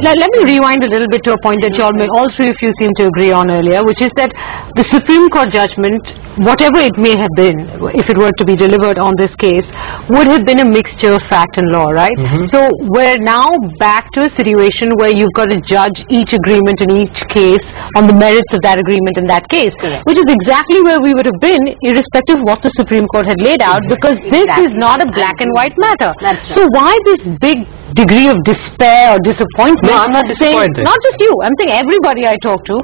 Let me rewind a little bit to a point that all three of you seem to agree on earlier, which is that the Supreme Court judgment, whatever it may have been, if it were to be delivered on this case, would have been a mixture of fact and law, right? So we're now back to a situation where you've got to judge each agreement in each case on the merits of that agreement in that case, which is exactly where we would have been irrespective of what the Supreme Court had laid out, because this is not a black and white matter. So why this big degree of despair or disappointment? No, I'm not disappointed. Not just you, I'm saying everybody I talk to,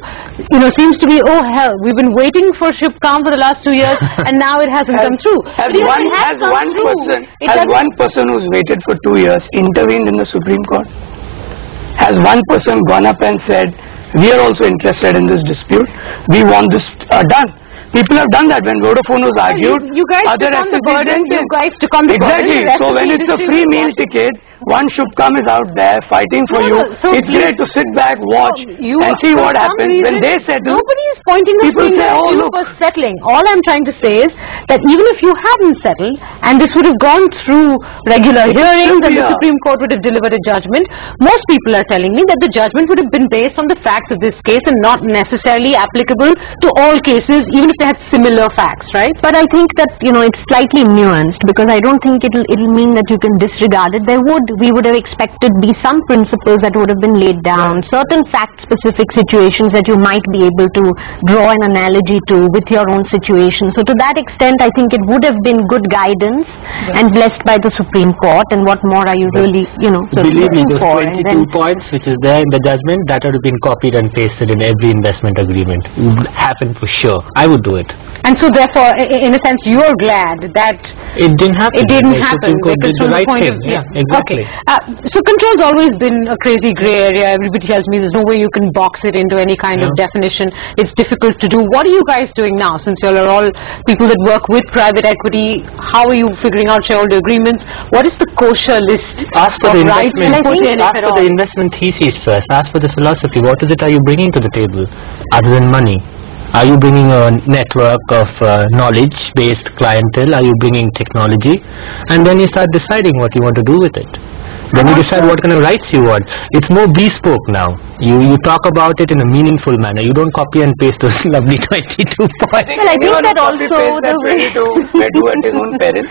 seems to be, oh hell, we've been waiting for Shubham for the last 2 years and now it hasn't come through. Has one person who's waited for 2 years intervened in the Supreme Court? Has one person gone up and said, we are also interested in this dispute, we want this done? People have done that. When Vodafone was argued, you guys other took on the burden, you guys took on the burden. Exactly. So when it's a free meal ticket, one Shubham is out there fighting for you. So it's great to sit back, watch, and see what happens. When they settle, nobody is pointing the finger at you for settling. All I'm trying to say is that even if you hadn't settled, and this would have gone through regular hearings, and the Supreme Court would have delivered a judgment, most people are telling me that the judgment would have been based on the facts of this case and not necessarily applicable to all cases, even if they had similar facts, right? But I think that, it's slightly nuanced, because I don't think it'll mean that you can disregard it. We would have expected be some principles that would have been laid down, certain fact-specific situations that you might be able to draw an analogy to with your own situation. So to that extent, I think it would have been good guidance and blessed by the Supreme Court. And what more are you really, believe me, those 22 points which is there in the judgment, that would have been copied and pasted in every investment agreement. It would happen for sure. I would do it. And so therefore, in a sense, you're glad that it didn't happen. It didn't happen because from the the point thing. of Yeah, exactly. Okay. So control's always been a crazy grey area. Everybody tells me there's no way you can box it into any kind of definition. It's difficult to do. What are you guys doing now? Since you are all people that work with private equity, how are you figuring out shareholder agreements? What is the kosher list Ask for of the rights? investment. Ask for the investment thesis first. Ask for the philosophy. What is it are you bringing to the table other than money? Are you bringing a network of knowledge-based clientele? Are you bringing technology? And then you start deciding what you want to do with it. Then you decide what kind of rights you want. It's more bespoke now. You talk about it in a meaningful manner. You don't copy and paste those lovely 22 points. Well, I think that also the way to do at his own peril.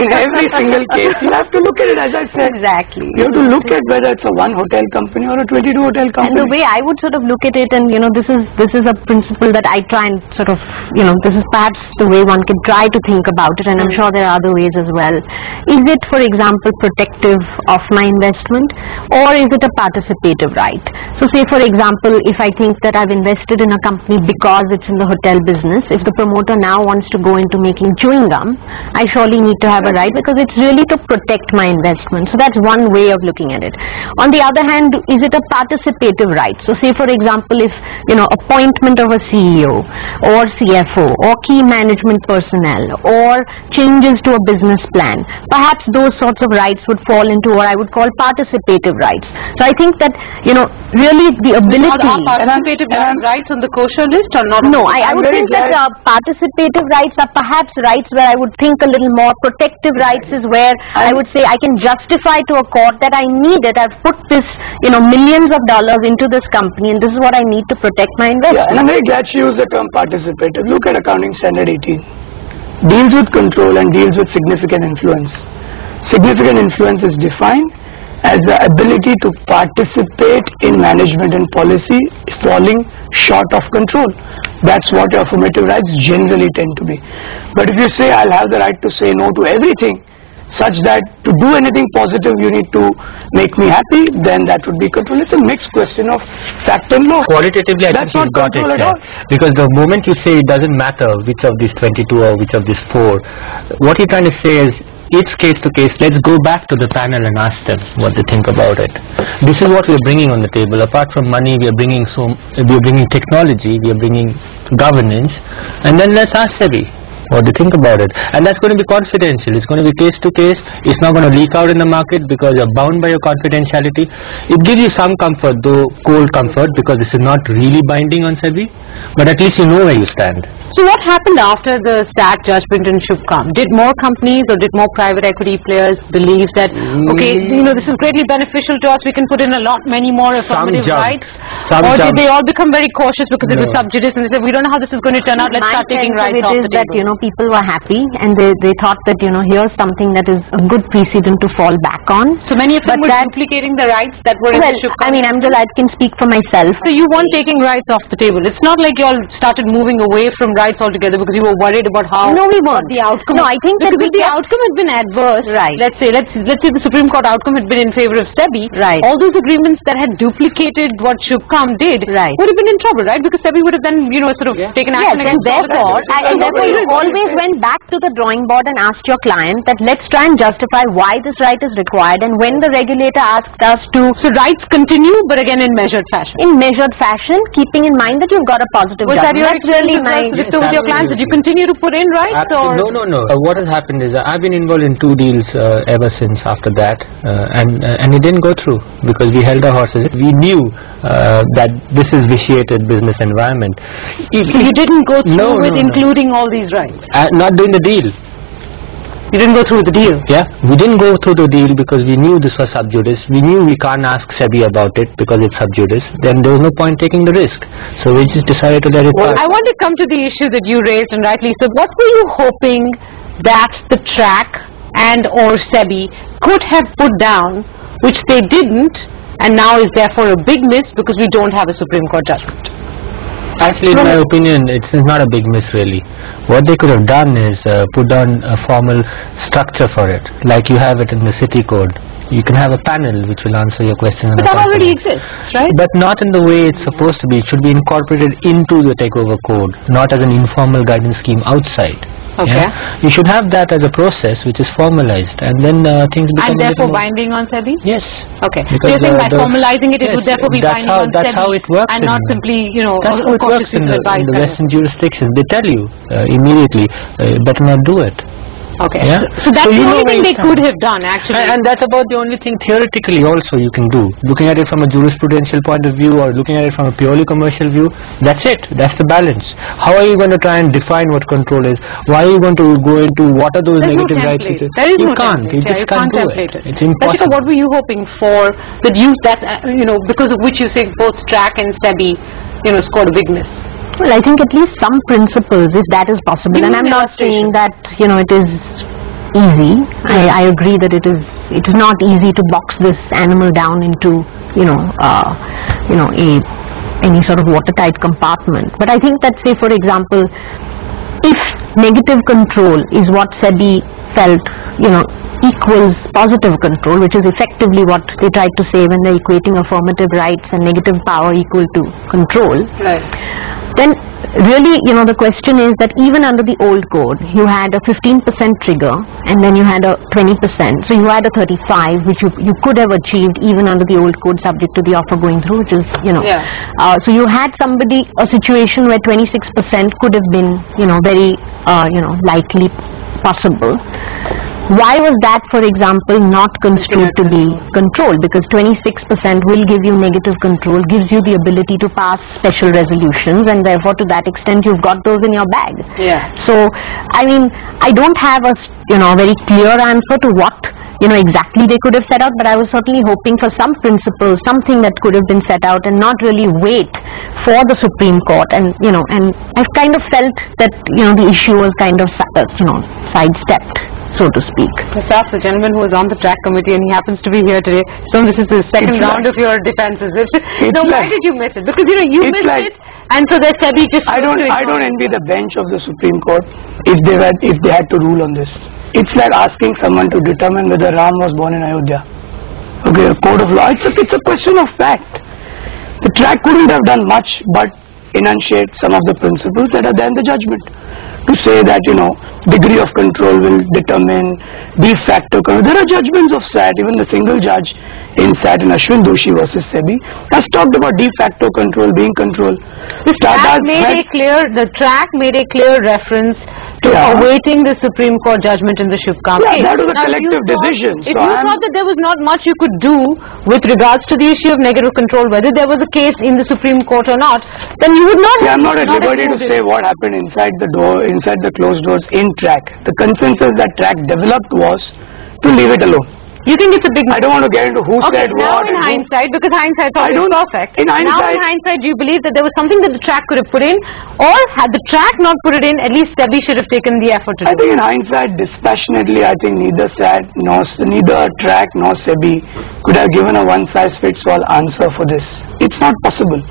In every single case, you have to look at it, as I said. Exactly. You have to look at whether it's a one hotel company or a 22 hotel company. And the way I would sort of look at it, and this is a principle that I try and sort of, this is perhaps the way one can try to think about it, and I'm sure there are other ways as well. Is it, for example, protective of my investment, or is it a participative right? So say, for example, if I think that I've invested in a company because it's in the hotel business, if the promoter now wants to go into making chewing gum, I surely need to have a right, because it's really to protect my investment. So that's one way of looking at it. On the other hand, is it a participative right? So say, for example, if appointment of a CEO or CFO or key management personnel or changes to a business plan, perhaps those sorts of rights would fall into what I would call participative rights. So I think that, really the ability... Are participative rights on the kosher list or not? No, I would think that participative rights are perhaps rights where I would think a little more. Protective rights is where I would say I can justify to a court that I need it. I've put this, millions of dollars into this company, and this is what I need to protect my investment. Yeah, and I'm very glad she used the term participative. Look at Accounting Standard 18. Deals with control and deals with significant influence. Significant influence is defined as the ability to participate in management and policy falling short of control. That's what your affirmative rights generally tend to be. But if you say, I'll have the right to say no to everything, such that to do anything positive you need to make me happy, then that would be control. It's a mixed question of fact and law. Qualitatively, I think you've got it there. Because the moment you say it doesn't matter which of these 22 or which of these 4, what you're trying to say is, it's case to case. Let's go back to the panel and ask them what they think about it. This is what we're bringing on the table. Apart from money, we're bringing technology, we are bringing governance, and then let's ask SEBI. What do you think? What do you think? Yeah, and I'm very glad she used the term participative. Look at Accounting Standard 18. Deals with control and deals with significant influence. Significant influence is defined as the ability to participate in management and policy falling short of control. That's what your affirmative rights generally tend to be. But if you say, I'll have the right to say no to everything, such that to do anything positive you need to make me happy, then that would be control. It's a mixed question of fact and law. Qualitatively, I think you've got it there. Because the moment you say it doesn't matter which of these 22 or which of these 4, what you're trying to say is, it's case to case. Let's go back to the panel and ask them what they think about it. This is what we're bringing on the table. Apart from money, we are bringing governance, What do you think about it? And that's going to be confidential. It's going to be case to case. It's not going to leak out in the market because you're bound by your confidentiality. It gives you some comfort, though cold comfort, because this is not really binding on SEBI. But at least you know where you stand. So what happened after the SAT judgment in Shubham? Did more companies or did more private equity players believe that, okay, this is greatly beneficial to us, we can put in many more affirmative rights? Or did they all become very cautious because it was sub judice and they said, we don't know how this is going to turn out, let's start taking rights off the table? That, people were happy and they thought that, here's something that is a good precedent to fall back on. So many of them were duplicating the rights that were in the Shubham? I can speak for myself. So you weren't taking rights off the table. It's not like you all started moving away from rights altogether because you were worried about how the outcome. No, I think that if the outcome had been adverse, right. let's say the Supreme Court outcome had been in favor of SEBI, right. all those agreements that had duplicated what Shubham did would have been in trouble, right? Because SEBI would have then, taken action against all of that. And therefore you always went back to the drawing board and asked your client that let's try and justify why this right is required, and when the regulator asked us to... So rights continue, but again in measured fashion. In measured fashion, keeping in mind that you've got a positive judgment. Was that your experience with your clients? Did you continue to put in rights? Or? No. What has happened is I've been involved in 2 deals ever since after that, and it didn't go through because we held our horses. We knew that this is vitiated business environment. So you didn't go through with including all these rights? Not doing the deal. You didn't go through the deal? Yeah, we didn't go through the deal because we knew this was sub judice. We knew we can't ask SEBI about it because it's sub judice. Then there was no point taking the risk. So we just decided to let it pass. I want to come to the issue that you raised, and rightly so. What were you hoping that the track and or SEBI could have put down, which they didn't, and now is therefore a big miss because we don't have a Supreme Court judgment? Actually, in my opinion, it's not a big miss really. What they could have done is put down a formal structure for it, like you have it in the city code. You can have a panel which will answer your questions. But that already exists, right? But not in the way it's supposed to be. It should be incorporated into the takeover code, not as an informal guidance scheme outside. Okay. Yeah? You should have that as a process which is formalized, and then things become. And therefore binding on SEBI? Yes. Okay. So you're saying by formalizing it, it would therefore be binding on SEBI. That's how it works. And not simply, that's how it works in the Western jurisdictions. They tell you immediately, better not do it. Okay. Yeah? So that's the only thing they could have done, actually. And that's about the only thing theoretically also you can do. Looking at it from a jurisprudential point of view or looking at it from a purely commercial view, that's it. That's the balance. How are you going to try and define what control is? Why are you going to go into what are those negative rights? You can't. You just can't do it. It's impossible. Rachika, what were you hoping for because of which you say both track and SEBI, scored a big miss? Well, I think at least some principles, if that is possible, and I'm not saying that it is easy. I agree that it is not easy to box this animal down into any sort of watertight compartment. But I think that, say for example, if negative control is what SEBI felt equals positive control, which is effectively what they tried to say when they're equating affirmative rights and negative power equal to control. Right. Then really, the question is that even under the old code, you had a 15% trigger and then you had a 20%. So you had a 35, which you could have achieved even under the old code subject to the offer going through, which is, so you had a situation where 26% could have been, very, likely possible. Why was that, for example, not construed to be control? Because 26% will give you negative control, gives you the ability to pass special resolutions, and therefore to that extent you've got those in your bag. Yeah. So, I mean, I don't have a very clear answer to what exactly they could have set out, but I was certainly hoping for some principle, something that could have been set out and not really wait for the Supreme Court. And and I've kind of felt that the issue was kind of sidestepped, so to speak. Let's ask the gentleman who was on the track committee and he happens to be here today. So this is the second round of your defenses. So why did you miss it? Because you missed it, and so that SEBI just... I don't envy the bench of the Supreme Court if they had to rule on this. It's like asking someone to determine whether Ram was born in Ayodhya. Okay, a code of law. It's a question of fact. The track couldn't have done much but enunciate some of the principles that are there in the judgment. To say that, degree of control will determine de facto control. There are judgments of SAT, even the single judge in SAT in Ashwin Doshi versus SEBI has talked about de facto control being control. The track made a clear reference awaiting the Supreme Court judgment in the Shubham case. That was a Now, collective decision. If you thought that there was not much you could do with regards to the issue of negative control, whether there was a case in the Supreme Court or not, then you would not have... I'm not at liberty to say what happened inside the door, inside the closed doors in track. The consensus that track developed was to leave it alone. You think it's a big... I don't want to get into who said what. Now in hindsight, because hindsight is perfect. Now in hindsight, do you believe that there was something that the track could have put in, or had the track not put it in, at least SEBI should have taken the effort to do it? I think in hindsight, dispassionately, I think neither track nor SEBI could have given a one-size-fits-all answer for this. It's not possible.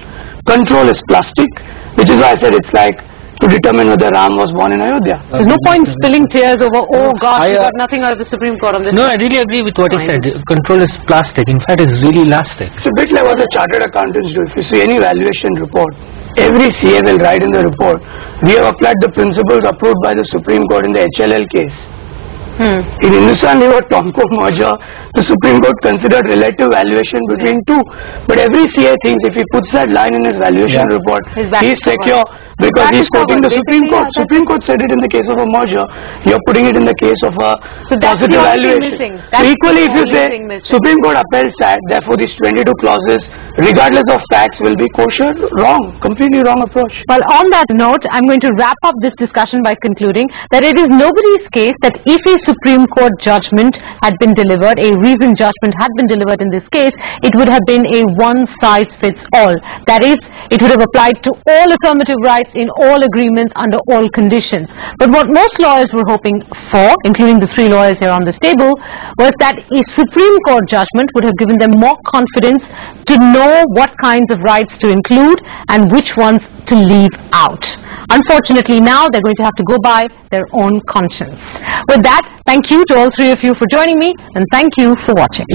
Control is plastic, which is why I said it's like to determine whether Ram was born in Ayodhya. There's no point spilling tears over, oh gosh, we got nothing out of the Supreme Court on this. No, I really agree with what he said. Control is plastic. In fact, it's really elastic. It's a bit like what the chartered accountants do. If you see any valuation report, every CA will write in the report, we have applied the principles approved by the Supreme Court in the HLL case. In Hindustan Lever Tomco merger, the Supreme Court considered relative valuation between two. But every CA thinks if he puts that line in his valuation report, he is secure because he is quoting the Supreme Court. Supreme Court said it in the case of a merger. You are putting it in the case of a positive valuation. So equally, if you say Supreme Court upheld SAT, therefore these 22 clauses, regardless of facts, will be kosher, wrong, completely wrong approach. Well, on that note, I'm going to wrap up this discussion by concluding that it is nobody's case that if a Supreme Court judgment had been delivered, a reasoned judgment had been delivered in this case, it would have been a one-size-fits-all. That is, it would have applied to all affirmative rights in all agreements under all conditions. But what most lawyers were hoping for, including the three lawyers here on this table, was that a Supreme Court judgment would have given them more confidence to know what kinds of rights to include and which ones to leave out. Unfortunately, now they're going to have to go by their own conscience. With that, thank you to all three of you for joining me, and thank you for watching.